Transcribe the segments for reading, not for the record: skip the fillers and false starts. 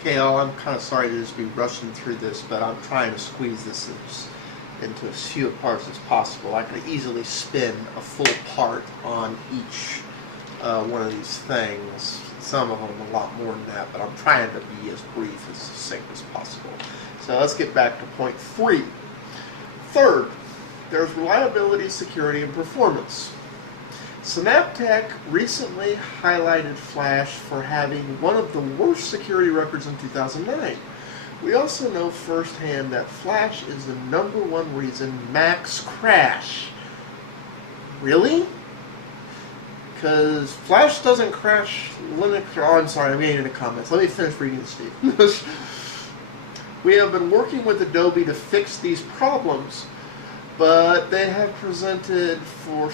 Okay, I'm kind of sorry to just be rushing through this, but I'm trying to squeeze this into as few parts as possible. I could easily spin a full part on each one of these things. Some of them a lot more than that, but I'm trying to be as brief and succinct as possible. So let's get back to point 3. Third, there's reliability, security, and performance. Synaptech recently highlighted Flash for having one of the worst security records in 2009. We also know firsthand that Flash is the #1 reason Macs crash. Really? Because Flash doesn't crash Linux. Oh, I'm sorry, I'm getting into comments. Let me finish reading this, Steve. We have been working with Adobe to fix these problems, but they have persisted for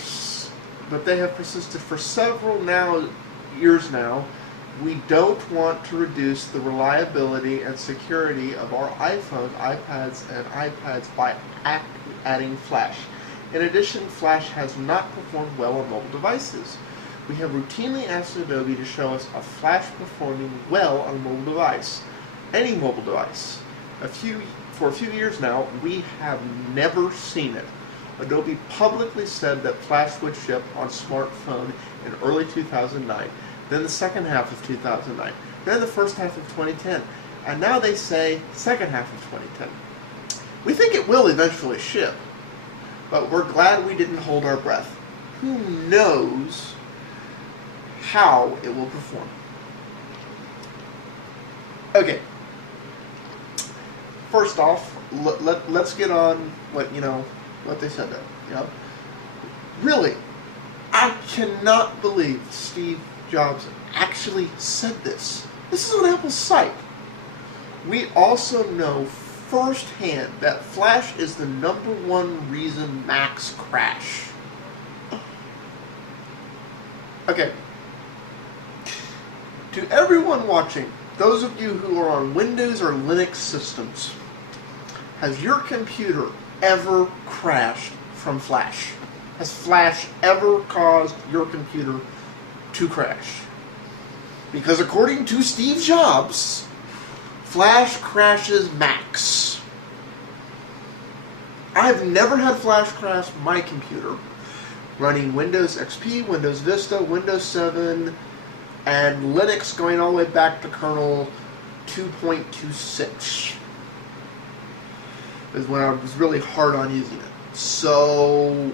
several years now. We don't want to reduce the reliability and security of our iPhones, iPads, and iPads by adding Flash. In addition, Flash has not performed well on mobile devices. We have routinely asked Adobe to show us a Flash performing well on a mobile device, any mobile device. For a few years now, we have never seen it. Adobe publicly said that Flash would ship on smartphone in early 2009, then the second half of 2009, then the first half of 2010, and now they say second half of 2010. We think it will eventually ship, but we're glad we didn't hold our breath. Who knows how it will perform? Okay. First off, let's get on what they said there. Really, I cannot believe Steve Jobs actually said this. This is on Apple's site. We also know firsthand that Flash is the #1 reason Macs crash. Okay. To everyone watching, those of you who are on Windows or Linux systems, has your computer ever crashed from Flash? Has Flash ever caused your computer to crash? Because according to Steve Jobs, Flash crashes Macs. I've never had Flash crash my computer running Windows XP, Windows Vista, Windows 7, and Linux going all the way back to kernel 2.26 is when I was really hard on using it. So,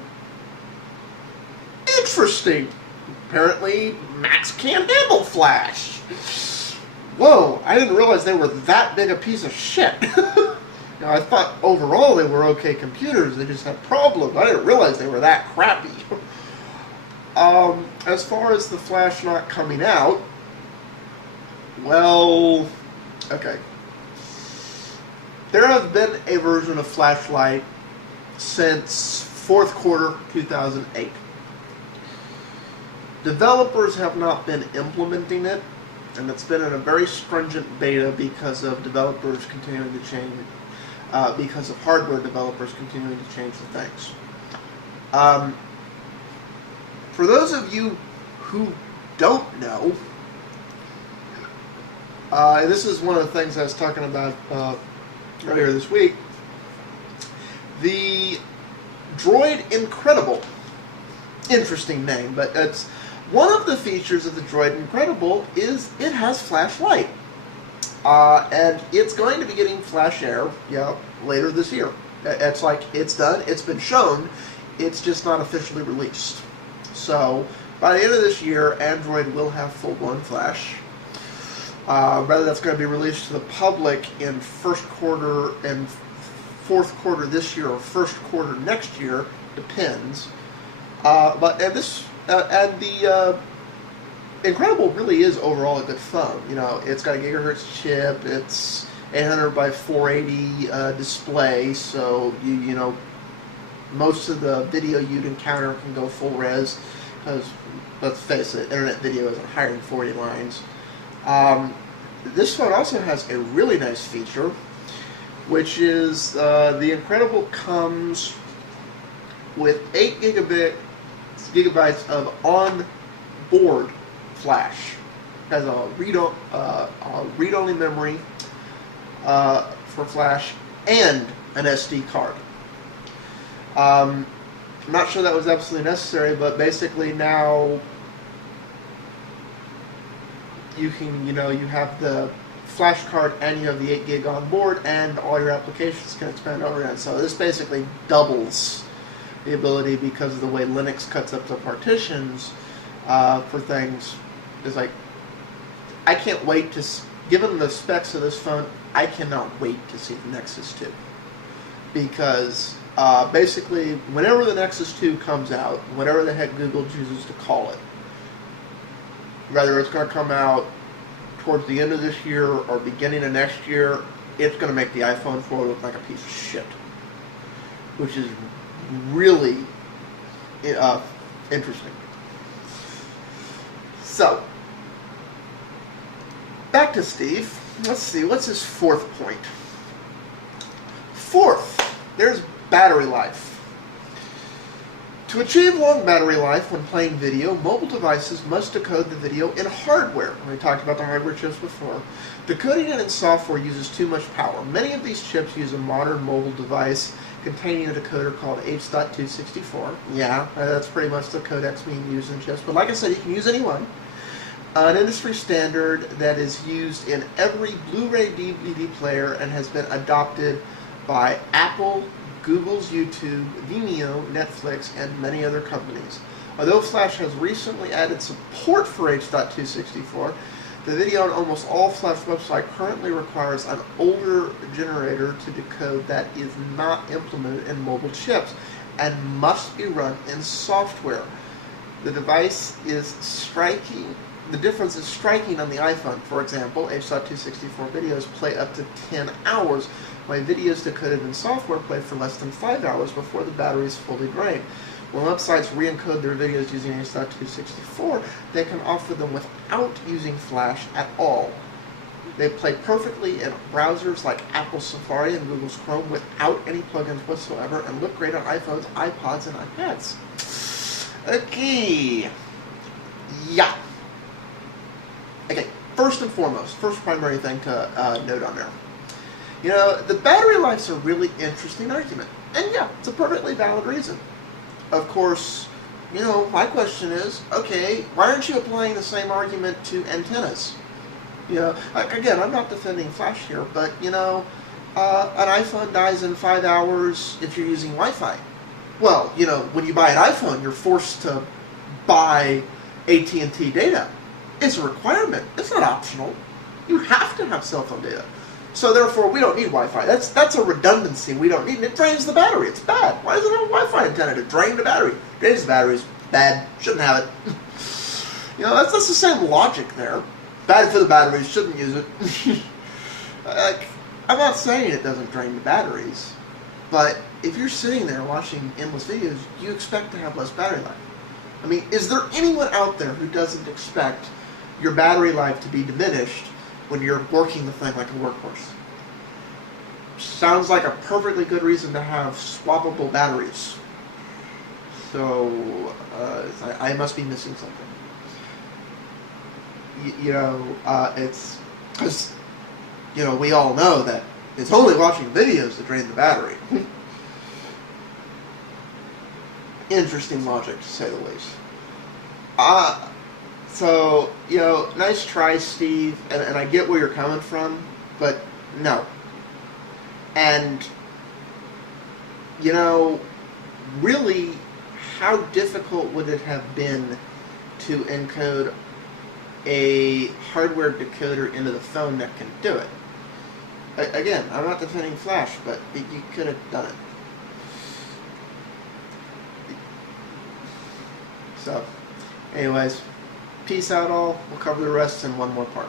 interesting. Apparently, Macs can't handle Flash. Whoa, I didn't realize they were that big a piece of shit. Now, I thought overall they were okay computers, they just had problems. I didn't realize they were that crappy. As far as the Flash not coming out, well, okay. There has been a version of Flashlight since 4th quarter 2008. Developers have not been implementing it, and it's been in a very stringent beta because of developers continuing to change, because of hardware developers continuing to change the things. For those of you who don't know, this is one of the things I was talking about earlier this week. The Droid Incredible, interesting name, but it's one of the features of the Droid Incredible is it has Flashlight, and it's going to be getting Flash Air, later this year. It's like it's done, it's been shown, it's just not officially released. So by the end of this year, Android will have full-blown Flash. Whether that's going to be released to the public in 1st quarter and 4th quarter this year or 1st quarter next year depends. The Incredible really is overall a good phone. It's got a gigahertz chip. It's 800 by 480 display, so most of the video you'd encounter can go full res. Because let's face it, internet video isn't higher than 40 lines. This phone also has a really nice feature, which is the Incredible comes with 8 gigabytes of on-board flash. has a read-only memory for flash and an SD card. I'm not sure that was absolutely necessary, but basically now you can, you have the flash card and you have the 8 gig on board, and all your applications can expand overhead. So this basically doubles the ability, because of the way Linux cuts up the partitions for things. It's like, I can't wait to, given the specs of this phone, I cannot wait to see the Nexus 2. Because basically, whenever the Nexus 2 comes out, whatever the heck Google chooses to call it, whether it's going to come out towards the end of this year or beginning of next year, it's going to make the iPhone 4 look like a piece of shit. Which is really interesting. So, back to Steve. Let's see, what's his fourth point? Fourth, there's battery life. To achieve long battery life when playing video, mobile devices must decode the video in hardware. We talked about the hardware chips before. Decoding it in software uses too much power. Many of these chips use a modern mobile device containing a decoder called H.264. Yeah, that's pretty much the codecs being used in chips. But like I said, you can use any one. An industry standard that is used in every Blu-ray DVD player and has been adopted by Apple, Google's YouTube, Vimeo, Netflix, and many other companies. Although Flash has recently added support for H.264, the video on almost all Flash websites currently requires an older generator to decode that is not implemented in mobile chips and must be run in software. The difference is striking on the iPhone. For example, H.264 videos play up to 10 hours, while videos decoded in software play for less than 5 hours before the battery is fully drained. When websites re-encode their videos using H.264, they can offer them without using Flash at all. They play perfectly in browsers like Apple Safari and Google's Chrome without any plugins whatsoever, and look great on iPhones, iPods, and iPads. Okay. Yeah. Okay, first and foremost, first primary thing to note on there. The battery life's a really interesting argument. And yeah, it's a perfectly valid reason. Of course, my question is, okay, why aren't you applying the same argument to antennas? Again, I'm not defending Flash here, but, an iPhone dies in 5 hours if you're using Wi-Fi. Well, when you buy an iPhone, you're forced to buy AT&T data. It's a requirement. It's not optional. You have to have cell phone data. So therefore, we don't need Wi-Fi. That's a redundancy we don't need, and it drains the battery. It's bad. Why does it have a Wi-Fi antenna to drain the battery? Drains the battery is bad. Shouldn't have it. That's the same logic there. Bad for the batteries. Shouldn't use it. I'm not saying it doesn't drain the batteries, but if you're sitting there watching endless videos, you expect to have less battery life. I mean, is there anyone out there who doesn't expect your battery life to be diminished when you're working the thing like a workhorse? Sounds like a perfectly good reason to have swappable batteries. So, I must be missing something. It's because, we all know that it's only watching videos that drain the battery. Interesting logic, to say the least. So, nice try, Steve, and I get where you're coming from, but no. And, really, how difficult would it have been to encode a hardware decoder into the phone that can do it? Again, I'm not defending Flash, but you could have done it. So, anyways, peace out all. We'll cover the rest in one more part.